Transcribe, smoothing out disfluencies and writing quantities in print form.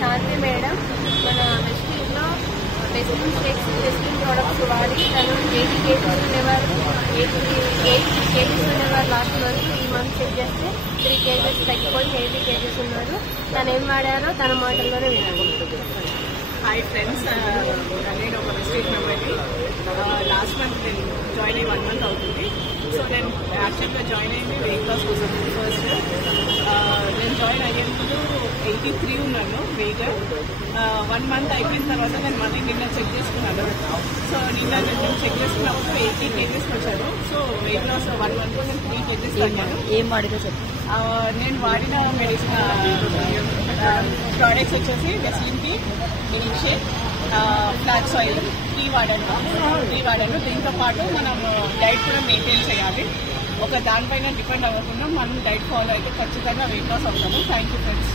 శాంతి madam మన వెస్టింగ్లో వెస్టింగ్ shakes వెస్టింగ్ products వాడి తను 80 కేజీస్ ఉండేవారు 80 కేజీస్ ఉండేవారు లాస్ట్ మంత్. ఈ మంత్ చెక్ చేస్తే 3 కేజీస్ తగ్గిపోయి 80 కేజీస్ ఉన్నారు. తను ఏం వాడారో తన మాటల్లోనే వినాలి. హాయ్ ఫ్రెండ్స్, నేను ఒక వెస్టేజ్ మెంబర్ని. లాస్ట్ మంత్ నేను జాయిన్ అయ్యి 1 మంత్ అవుతుంది. సో నేను యాక్చువల్గా జాయిన్ అయ్యింది వెయిట్ లాస్ కోసం. ఫస్ట్ నేను జాయిన్ అయ్యేందుకు 83 ఉన్నాను వెయిట్. 1 మంత్ అయిపోయిన తర్వాత నేను మళ్ళీ నిన్న చెక్ చేసుకున్నాను. సో నిన్న నేను చెక్ చేసుకున్నప్పుడు 80 కేజీస్ వచ్చాను. సో వెయిట్ లాస్ 1 మంత్లో నేను 3 కేజీస్ తగ్గాను. ఏం వాడిదో చెప్పు. నేను వాడిన మెడిసిన్ ప్రోడక్ట్స్ వచ్చేసి వెస్లిన్కి, ఇనిషియల్, ఫ్లాక్స్ ఆయిల్, టీ వాడాను. దీంతో పాటు మనం డైట్ కూడా మెయింటైన్ చేయాలి. ఒక దానిపైన డిపెండ్ అవ్వకుండా మనం డైట్ ఫాలో అయితే ఖచ్చితంగా వెయిట్ లాస్ అవుతాము. Thank you friends.